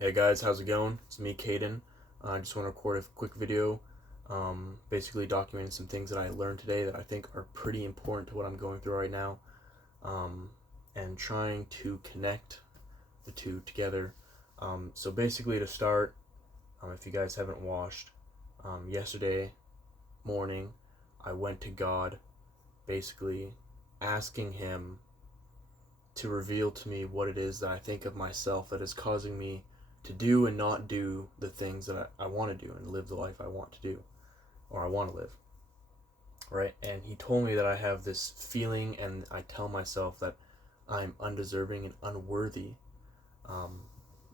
Hey guys, how's it going? It's me, Caden. I just want to record a quick video, basically documenting some things that I learned today that I think are pretty important to what I'm going through right now, um, and trying to connect the two together. So basically, to start, if you guys haven't watched, yesterday morning, I went to God, basically asking Him to reveal to me what it is that I think of myself that is causing me to do and not do the things that I want to do and live the life I want to do or I want to live. Right? And he told me that I have this feeling, and I tell myself that I'm undeserving and unworthy. Um,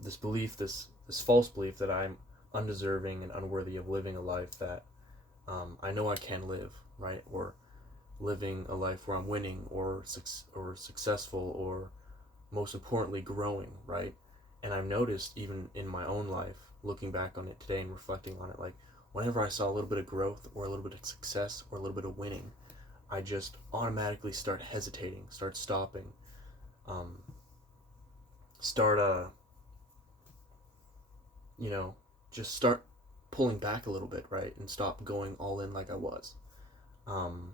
this belief, this false belief that I'm undeserving and unworthy of living a life that I know I can live, right? Or living a life where I'm winning or successful or most importantly growing, right? And I've noticed even in my own life, looking back on it today and reflecting on it, like whenever I saw a little bit of growth or a little bit of success or a little bit of winning, I just automatically start hesitating, start stopping, um, start you know, just start pulling back a little bit, right, and stop going all in like I was, um,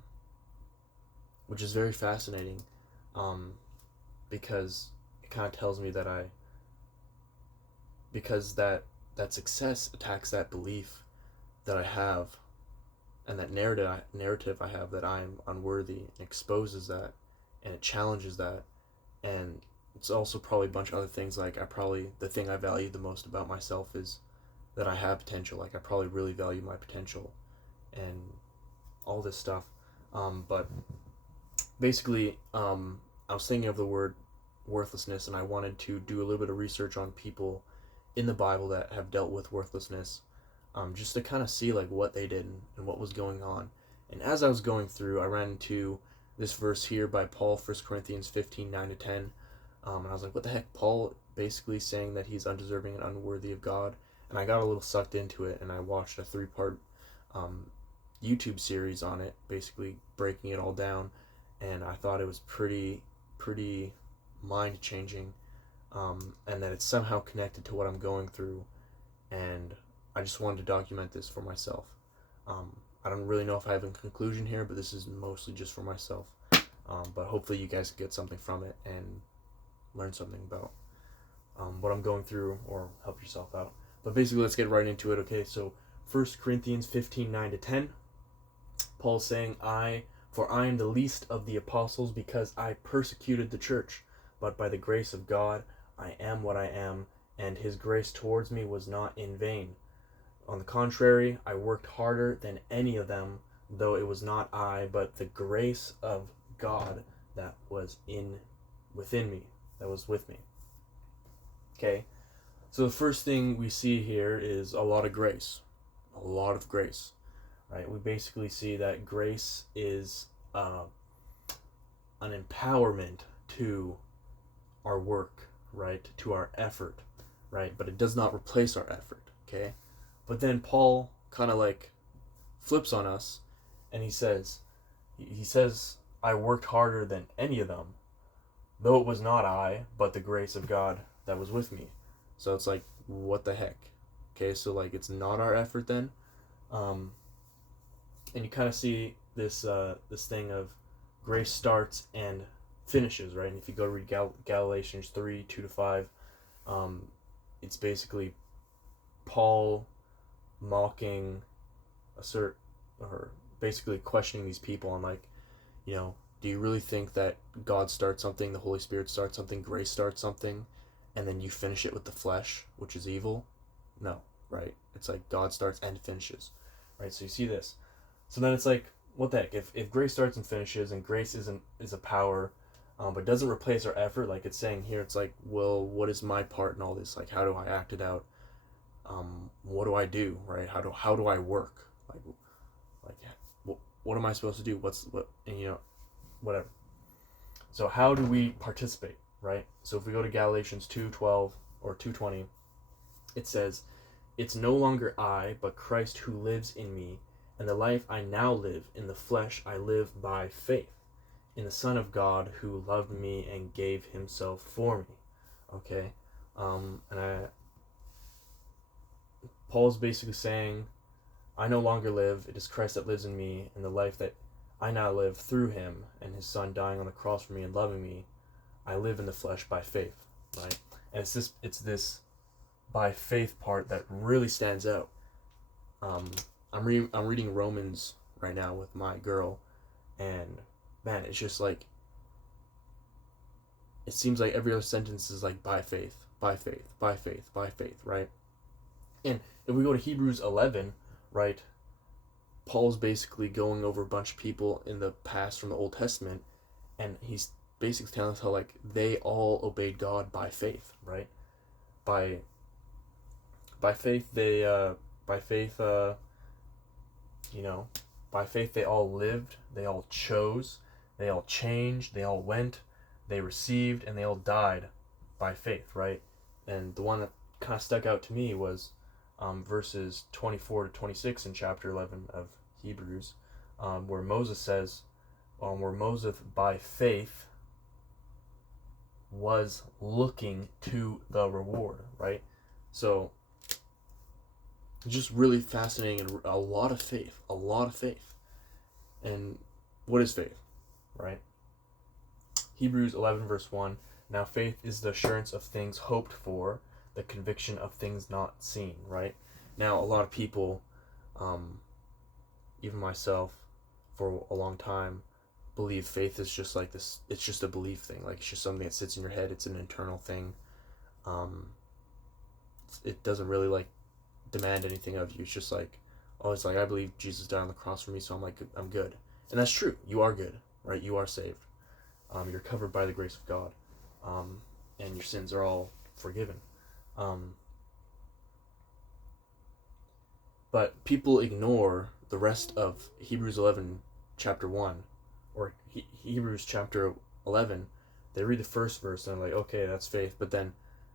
which is very fascinating, um, because it kind of tells me that because that success attacks that belief that I have and that narrative I have that I'm unworthy, and exposes that, and it challenges that. And it's also probably a bunch of other things, like the thing I value the most about myself is that I have potential. Like I probably really value my potential and all this stuff. But basically, I was thinking of the word worthlessness, and I wanted to do a little bit of research on people in the Bible that have dealt with worthlessness, just to kind of see like what they did and what was going on. And as I was going through, I ran into this verse here by Paul, 1 Corinthians 15:9-10, and I was like, what the heck? Paul basically saying that he's undeserving and unworthy of God. And I got a little sucked into it, and I watched a 3-part um, YouTube series on it, basically breaking it all down. And I thought it was pretty mind changing, and that it's somehow connected to what I'm going through. And I just wanted to document this for myself. I don't really know if I have a conclusion here, but this is mostly just for myself. But hopefully, you guys get something from it and learn something about what I'm going through, or help yourself out. But basically, let's get right into it. Okay, so 1 Corinthians 15:9-10, Paul's saying, For I am the least of the apostles, because I persecuted the church, but by the grace of God I am what I am, and his grace towards me was not in vain. On the contrary, I worked harder than any of them, though it was not I, but the grace of God that was within me, that was with me. Okay, so the first thing we see here is a lot of grace. A lot of grace, right? We basically see that grace is an empowerment to our work, right? To our effort, right? But it does not replace our effort, okay? But then Paul kind of like flips on us, and he says, I worked harder than any of them, though it was not I, but the grace of God that was with me. So it's like, what the heck? Okay, so like it's not our effort then, um, and you kind of see this thing of grace starts and finishes, right? And if you go to read Galatians 3:2-5, um, it's basically Paul mocking or basically questioning these people on, like, do you really think that God starts something, the Holy Spirit starts something, grace starts something, and then you finish it with the flesh, which is evil? No, right? It's like God starts and finishes, right? So you see this. So then it's like, what the heck? If grace starts and finishes, and grace is a power, but doesn't replace our effort, like it's saying here, it's like, well, what is my part in all this? Like, how do I act it out? What do I do, right? How do I work? Like what am I supposed to do? Whatever. So how do we participate, right? So if we go to Galatians 2:12 or 2:20, it says, it's no longer I, but Christ who lives in me, and the life I now live in the flesh I live by faith in the Son of God who loved me and gave himself for me. Okay, and Paul's basically saying, I no longer live, it is Christ that lives in me, and the life that I now live through him and his son dying on the cross for me and loving me, I live in the flesh by faith, right? And it's this by faith part that really stands out. I'm reading Romans right now with my girl, and man, it's just like, it seems like every other sentence is like by faith, by faith, by faith, by faith, right? And if we go to Hebrews 11, right, Paul's basically going over a bunch of people in the past from the Old Testament, and he's basically telling us how like they all obeyed God by faith, right? By faith they by faith you know, by faith they all lived, they all chose, they all changed, they all went, they received, and they all died by faith, right? And the one that kind of stuck out to me was verses 24 to 26 in chapter 11 of Hebrews, where Moses says, where Moses by faith was looking to the reward, right? So just really fascinating, and a lot of faith. And what is faith, right? Hebrews 11 verse 1, now faith is the assurance of things hoped for, the conviction of things not seen, right? Now a lot of people, even myself for a long time, believe faith is just like this, it's just a belief thing, like it's just something that sits in your head, it's an internal thing. It doesn't really like demand anything of you. It's just like, oh, it's like, I believe Jesus died on the cross for me, so I'm good. And that's true. You are good, right? You are saved. You're covered by the grace of God, and your sins are all forgiven. But people ignore the rest of Hebrews 11 chapter 1, or Hebrews chapter 11. They read the first verse and they're like, okay, that's faith, but then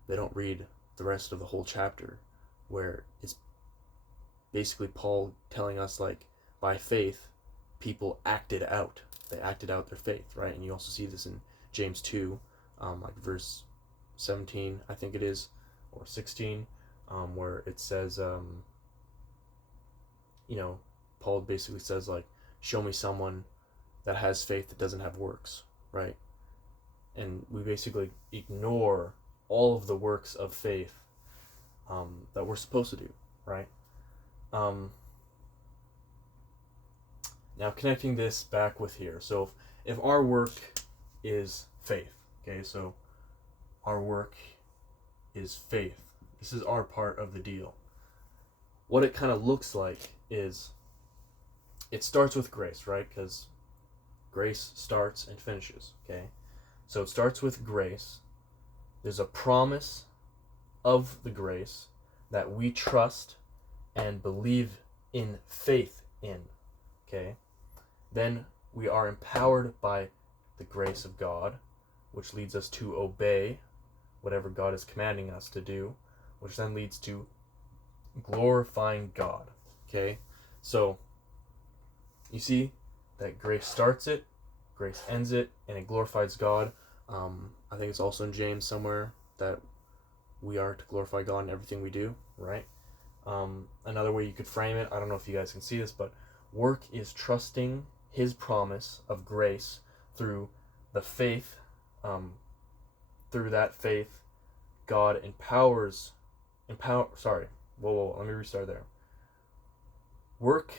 they don't read the rest of the whole chapter, where it's basically Paul telling us, like, by faith, people acted out. They acted out their faith, right? And you also see this in James 2, like verse 17, I think it is, or 16, where it says, Paul basically says, like, show me someone that has faith that doesn't have works, right? And we basically ignore all of the works of faith that we're supposed to do, right? Now connecting this back with here. So if our work is faith, okay, so our work is faith. This is our part of the deal. What it kind of looks like is, it starts with grace, right? Because grace starts and finishes, okay? So it starts with grace. There's a promise of the grace that we trust and believe in faith in, okay? Then we are empowered by the grace of God, which leads us to obey whatever God is commanding us to do, which then leads to glorifying God, okay? So you see that grace starts it, grace ends it, and it glorifies God. I think it's also in James somewhere that we are to glorify God in everything we do, right? Another way you could frame it, I don't know if you guys can see this, but work is trusting his promise of grace through the faith. Through that faith, God let me restart there. Work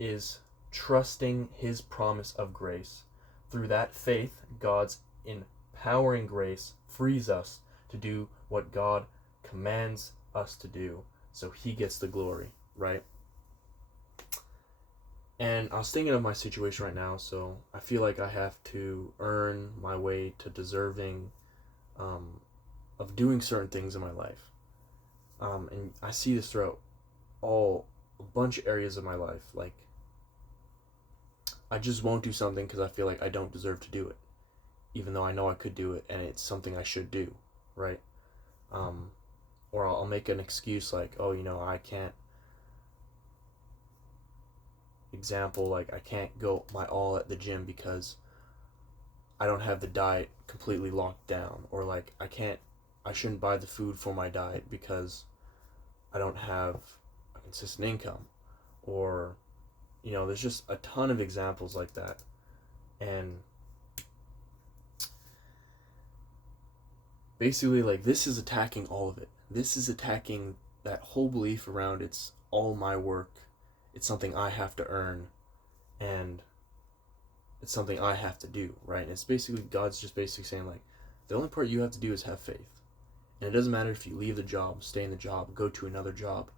is trusting his promise of grace. Through that faith, God's empowering grace frees us to do what God commands us to do, so he gets the glory, right? And I was thinking of my situation right now, so I feel like I have to earn my way to deserving of doing certain things in my life. And I see this throughout a bunch of areas of my life. Like, I just won't do something because I feel like I don't deserve to do it, even though I know I could do it and it's something I should do, right? Or I'll make an excuse like, oh, I can't. Example, like, I can't go my all at the gym because I don't have the diet completely locked down, or like I shouldn't buy the food for my diet because I don't have consistent income, or there's just a ton of examples like that. And basically, like, this is attacking all of it. This is attacking that whole belief around it's all my work, it's something I have to earn, and it's something I have to do, right? And it's basically, God's just basically saying, like, the only part you have to do is have faith. And it doesn't matter if you leave the job, stay in the job, go to another job,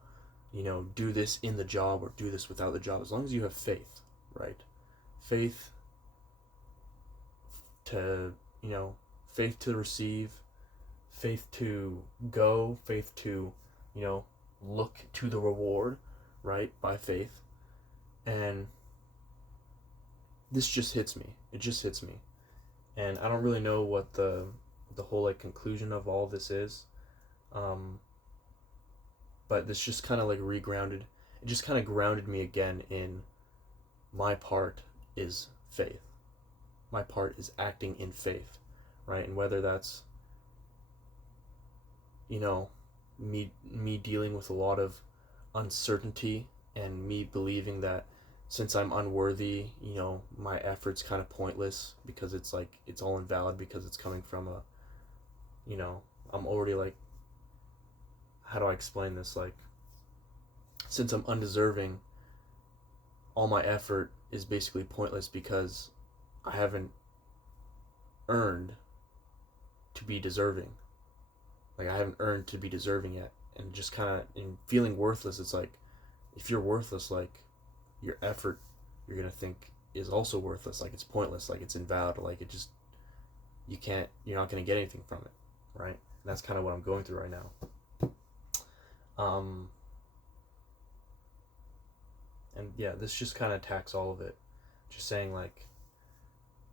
do this in the job or do this without the job, as long as you have faith, right? Faith to, faith to receive, faith to go, faith to, look to the reward, right? By faith. And this just hits me. It just hits me. And I don't really know what the whole, like, conclusion of all this is. But this just kind of, like, regrounded. It just kind of grounded me again in my part is faith. My part is acting in faith, right? And whether that's, me dealing with a lot of uncertainty and me believing that since I'm unworthy, my effort's kind of pointless because it's like it's all invalid because it's coming from I'm already, like, how do I explain this? Like, since I'm undeserving, all my effort is basically pointless because I haven't earned to be deserving. Like, I haven't earned to be deserving yet. And just kind of, in feeling worthless, it's like, if you're worthless, like, your effort, you're going to think, is also worthless. Like, it's pointless. Like, it's invalid. Like, it just, you're not going to get anything from it, right? And that's kind of what I'm going through right now. And yeah, this just kind of attacks all of it. Just saying, like,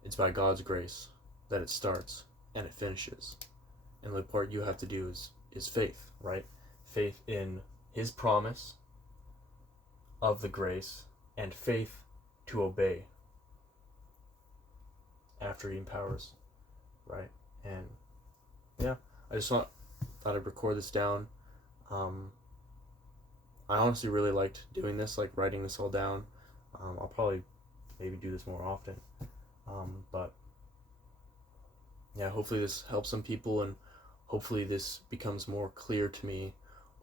it's by God's grace that it starts and it finishes. And the part you have to do is faith, right? Faith in His promise of the grace and faith to obey after He empowers, right? And yeah, I just thought I'd record this down. I honestly really liked doing this, like writing this all down. I'll probably maybe do this more often. But yeah, hopefully this helps some people, and hopefully this becomes more clear to me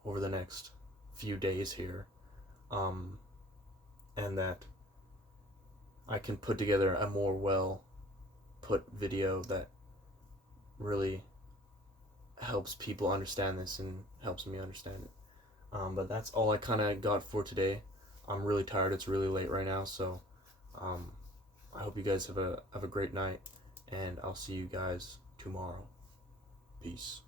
over the next few days here. And that I can put together a more well put video that really helps people understand this and helps me understand it. But that's all I kind of got for today. I'm really tired. It's really late right now, so I hope you guys have a great night, and I'll see you guys tomorrow. Peace.